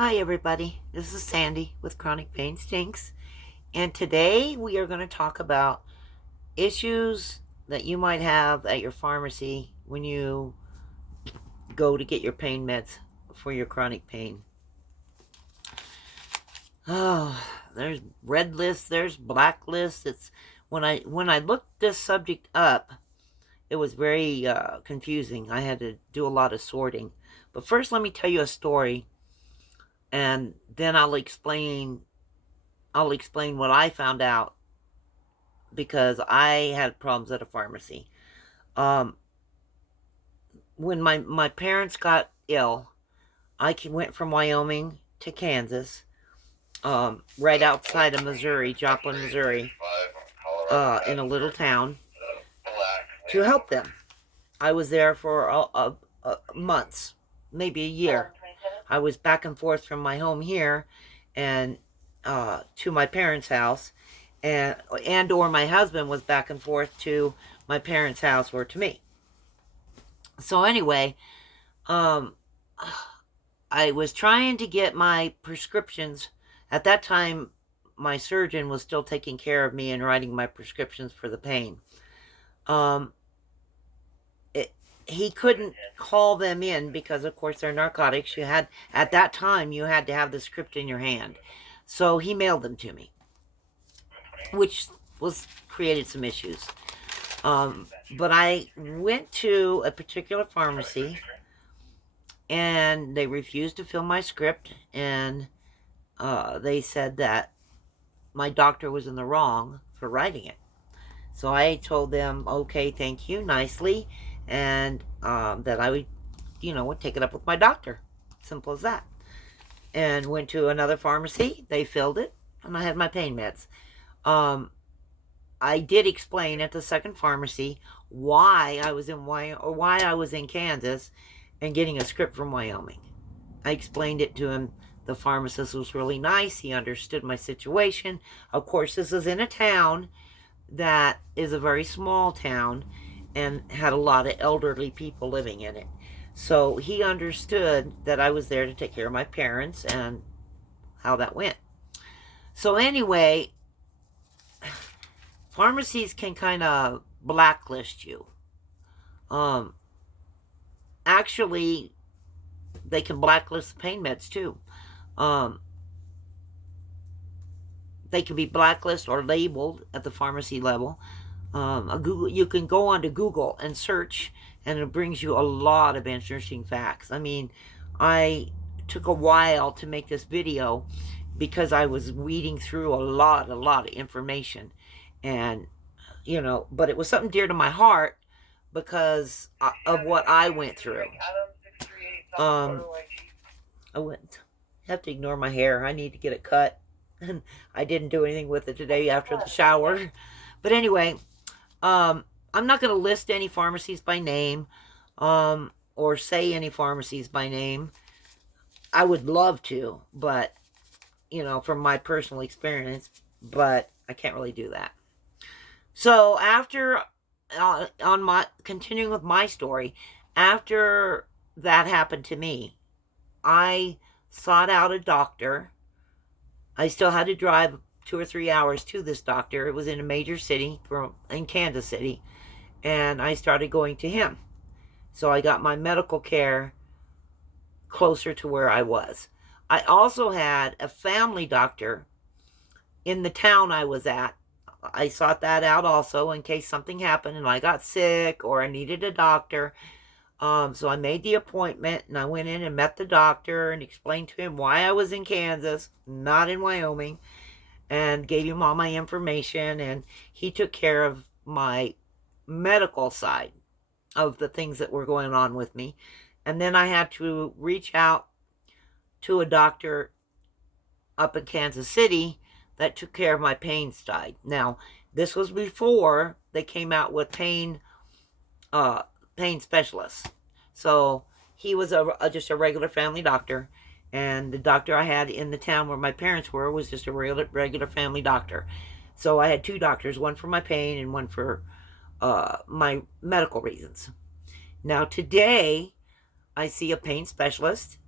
Hi everybody, this is Sandy with Chronic Pain Stinks, and today we are going to talk about issues that you might have at your pharmacy when you go to get your pain meds for your chronic pain. Oh, there's red lists, there's black lists. It's when I looked this subject up, it was very confusing. I had to do a lot of sorting. But first, let me tell you a story, and then I'll explain what I found out because I had problems at a pharmacy. Um, when my parents got ill, I went from Wyoming to Kansas, right outside of Missouri, Joplin, Missouri, in a little town, to help them. I was there for months, maybe a year. I was back and forth from my home here and to my parents' house, and or my husband was back and forth to my parents' house or to me. So anyway, um, I was trying to get my prescriptions. At that time, my surgeon was still taking care of me and writing my prescriptions for the pain. Um, he couldn't call them in because, of course, they're narcotics. At that time, you had to have the script in your hand. So he mailed them to me, which created some issues. But I went to a particular pharmacy and they refused to fill my script, and they said that my doctor was in the wrong for writing it. So I told them, okay, thank you, nicely, and that I would, would take it up with my doctor. Simple as that. And went to another pharmacy. They filled it, and I had my pain meds. I did explain at the second pharmacy why I was in Kansas and getting a script from Wyoming. I explained it to him. The pharmacist was really nice. He understood my situation. Of course, this is in a town that is a very small town and had a lot of elderly people living in it. So he understood that I was there to take care of my parents and how that went. So anyway, pharmacies can kind of blacklist you. Actually, they can blacklist the pain meds too. They can be blacklisted or labeled at the pharmacy level. You can go onto Google and search, and it brings you a lot of interesting facts. I mean, I took a while to make this video because I was weeding through a lot of information, and but it was something dear to my heart because of what I went through. I wouldn't have to ignore my hair. I need to get it cut. And I didn't do anything with it today after the shower. But anyway, I'm not going to list any pharmacies by name, or say any pharmacies by name. I would love to, but, from my personal experience, but I can't really do that. So after, continuing with my story, after that happened to me, I sought out a doctor. I still had to drive 2 or 3 hours to this doctor. It was in a major city, in Kansas City, and I started going to him. So I got my medical care closer to where I was. I also had a family doctor in the town I was at. I sought that out also in case something happened and I got sick or I needed a doctor. So I made the appointment and I went in and met the doctor and explained to him why I was in Kansas, not in Wyoming, and gave him all my information, and he took care of my medical side of the things that were going on with me. And then I had to reach out to a doctor up in Kansas City that took care of my pain side. Now, this was before they came out with pain specialists. So he was just a regular family doctor, and the doctor I had in the town where my parents were was just a regular family doctor. So I had 2 doctors, one for my pain and one for my medical reasons. Now today, I see a pain specialist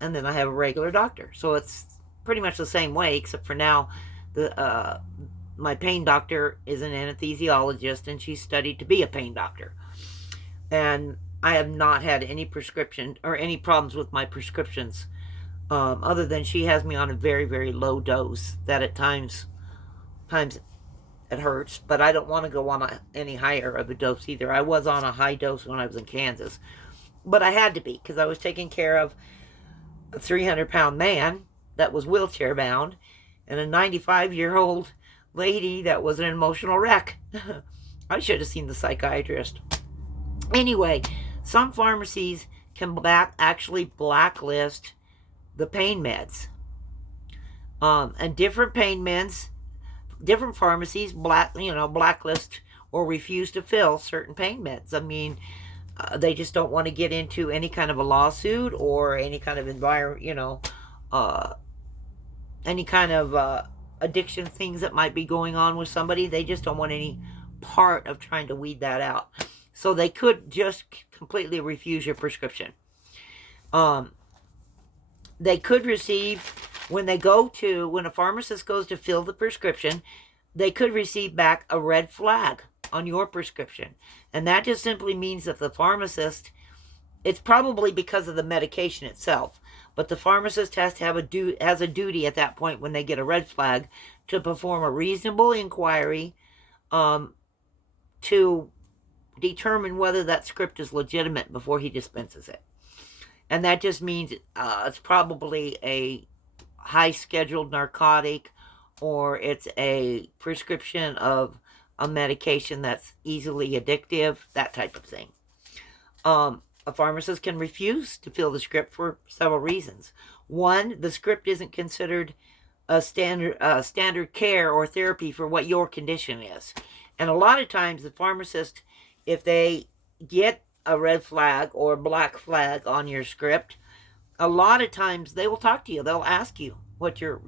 and then I have a regular doctor. So it's pretty much the same way, except for now, my pain doctor is an anesthesiologist, and she studied to be a pain doctor. And I have not had any prescription or any problems with my prescriptions, other than she has me on a very, very low dose that at times it hurts, but I don't want to go on any higher of a dose either. I was on a high dose when I was in Kansas, but I had to be because I was taking care of a 300-pound man that was wheelchair bound and a 95-year-old lady that was an emotional wreck. I should have seen the psychiatrist. Anyway, some pharmacies can actually blacklist the pain meds. And different pain meds, different pharmacies blacklist or refuse to fill certain pain meds. I mean, they just don't want to get into any kind of a lawsuit or any kind of any kind of addiction things that might be going on with somebody. They just don't want any part of trying to weed that out. So they could just completely refuse your prescription. They could receive, when a pharmacist goes to fill the prescription, they could receive back a red flag on your prescription. And that just simply means that the pharmacist, it's probably because of the medication itself, but the pharmacist has a duty at that point when they get a red flag to perform a reasonable inquiry to determine whether that script is legitimate before he dispenses it. And that just means it's probably a high-scheduled narcotic, or it's a prescription of a medication that's easily addictive, that type of thing. A pharmacist can refuse to fill the script for several reasons. One, the script isn't considered a standard care or therapy for what your condition is. And a lot of times the pharmacist, if they get a red flag or a black flag on your script, a lot of times they will talk to you. They'll ask you what your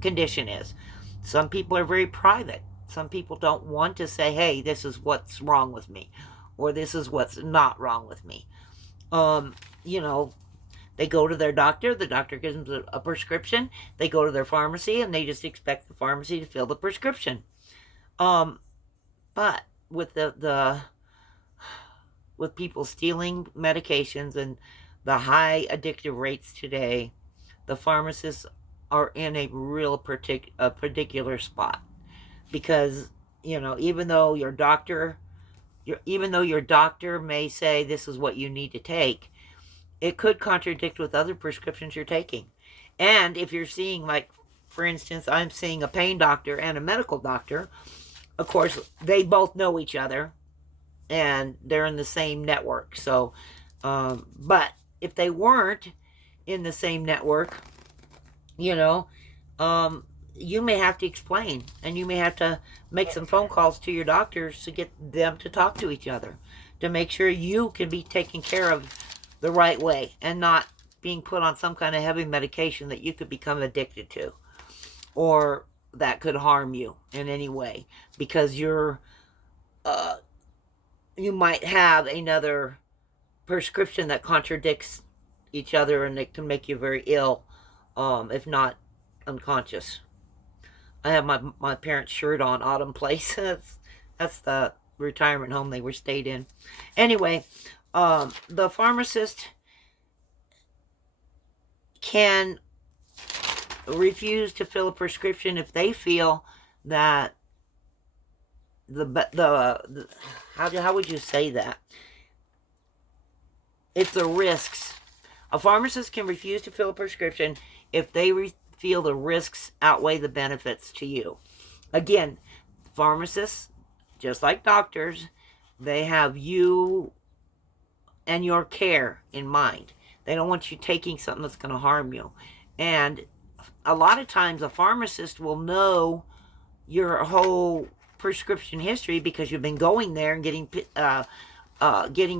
condition is. Some people are very private. Some people don't want to say, hey, this is what's wrong with me, or this is what's not wrong with me. They go to their doctor. The doctor gives them a prescription. They go to their pharmacy, and they just expect the pharmacy to fill the prescription. But with with people stealing medications and the high addictive rates today, the pharmacists are in a real particular spot, because even though your doctor may say this is what you need to take, it could contradict with other prescriptions you're taking. And if you're seeing, like, for instance, I'm seeing a pain doctor and a medical doctor, of course they both know each other and they're in the same network. So but if they weren't in the same network, you may have to explain, and you may have to make some phone calls to your doctors to get them to talk to each other, to make sure you can be taken care of the right way and not being put on some kind of heavy medication that you could become addicted to, or that could harm you in any way, because you might have another prescription that contradicts each other, and it can make you very ill, if not unconscious. I have my parents' shirt on, Autumn Place. That's the retirement home they were stayed in. Anyway, the pharmacist can refuse to fill a prescription if they feel that how would you say that? It's the risks. A pharmacist can refuse to fill a prescription if they feel the risks outweigh the benefits to you. Again, pharmacists, just like doctors, they have you and your care in mind. They don't want you taking something that's going to harm you. And a lot of times a pharmacist will know your whole prescription history because you've been going there and getting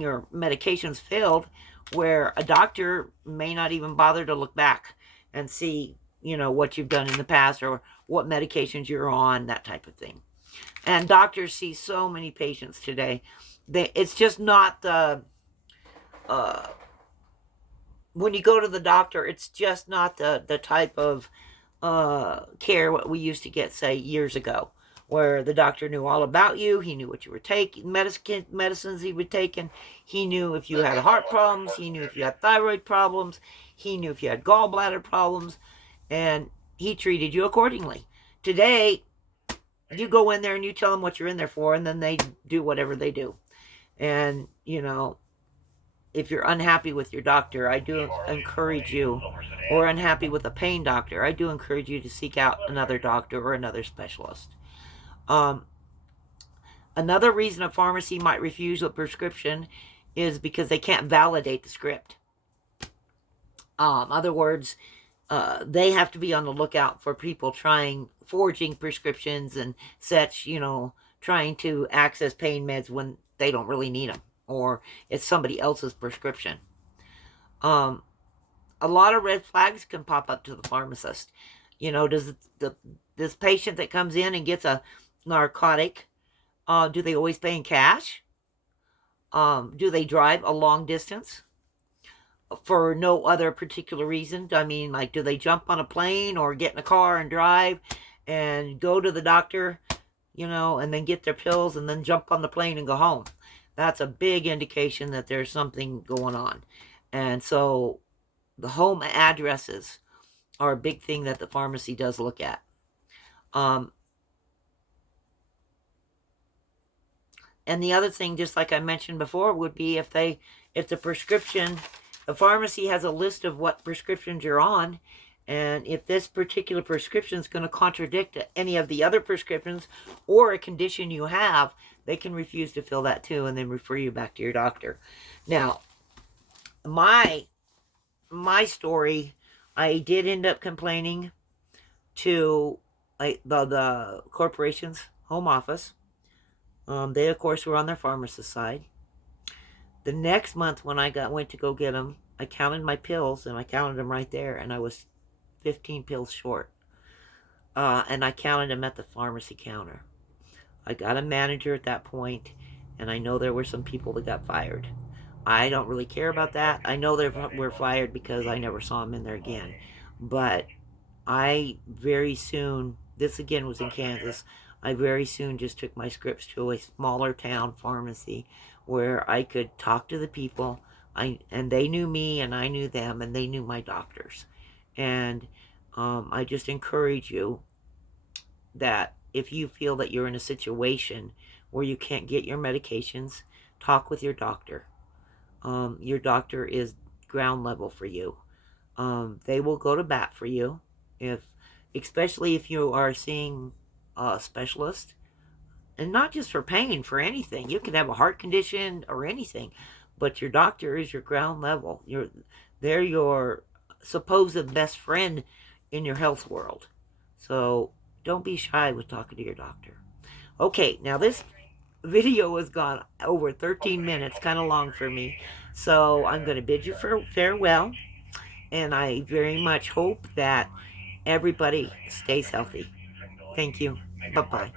your medications filled, where a doctor may not even bother to look back and see, what you've done in the past or what medications you're on, that type of thing. And doctors see so many patients today. It's just not the when you go to the doctor, it's just not the type of care what we used to get, say, years ago, where the doctor knew all about you. He knew what you were taking, medicines he would take, and he knew if you had heart problems, he knew if you had thyroid problems, he knew if you had gallbladder problems, and he treated you accordingly. Today, you go in there and you tell them what you're in there for, and then they do whatever they do. And, you know, if you're unhappy with your doctor, I do encourage you, or unhappy with a pain doctor, I do encourage you to seek out another doctor or another specialist. Another reason a pharmacy might refuse a prescription is because they can't validate the script. Other words, they have to be on the lookout for people forging prescriptions and such, you know, trying to access pain meds when they don't really need them, or it's somebody else's prescription. A lot of red flags can pop up to the pharmacist. You know, does this patient that comes in and gets a narcotic, do they always pay in cash? Do they drive a long distance for no other particular reason? I mean, like, do they jump on a plane or get in a car and drive and go to the doctor, you know, and then get their pills and then jump on the plane and go home? That's a big indication that there's something going on. And so the home addresses are a big thing that the pharmacy does look at. And the other thing, just like I mentioned before, would be if the pharmacy has a list of what prescriptions you're on, and if this particular prescription is going to contradict any of the other prescriptions or a condition you have, they can refuse to fill that too and then refer you back to your doctor. Now, my story, I did end up complaining to the corporation's home office. They, of course, were on their pharmacist side. The next month when I went to go get them, I counted my pills, and I counted them right there, and I was 15 pills short. And I counted them at the pharmacy counter. I got a manager at that point, and I know there were some people that got fired. I don't really care about that. I know they were fired because I never saw them in there again. But I very soon, this again was in Kansas, I very soon just took my scripts to a smaller town pharmacy where I could talk to the people, and they knew me and I knew them, and they knew my doctors. And I just encourage you that if you feel that you're in a situation where you can't get your medications, talk with your doctor. Your doctor is ground level for you. They will go to bat for you, especially if you are seeing a specialist. And not just for pain, for anything. You can have a heart condition or anything, but your doctor is your ground level. They're your supposed best friend in your health world. So don't be shy with talking to your doctor. Okay, now this video has gone over 13 minutes, kind of long for me. So I'm going to bid you farewell. And I very much hope that everybody stays healthy. Thank you. Bye-bye.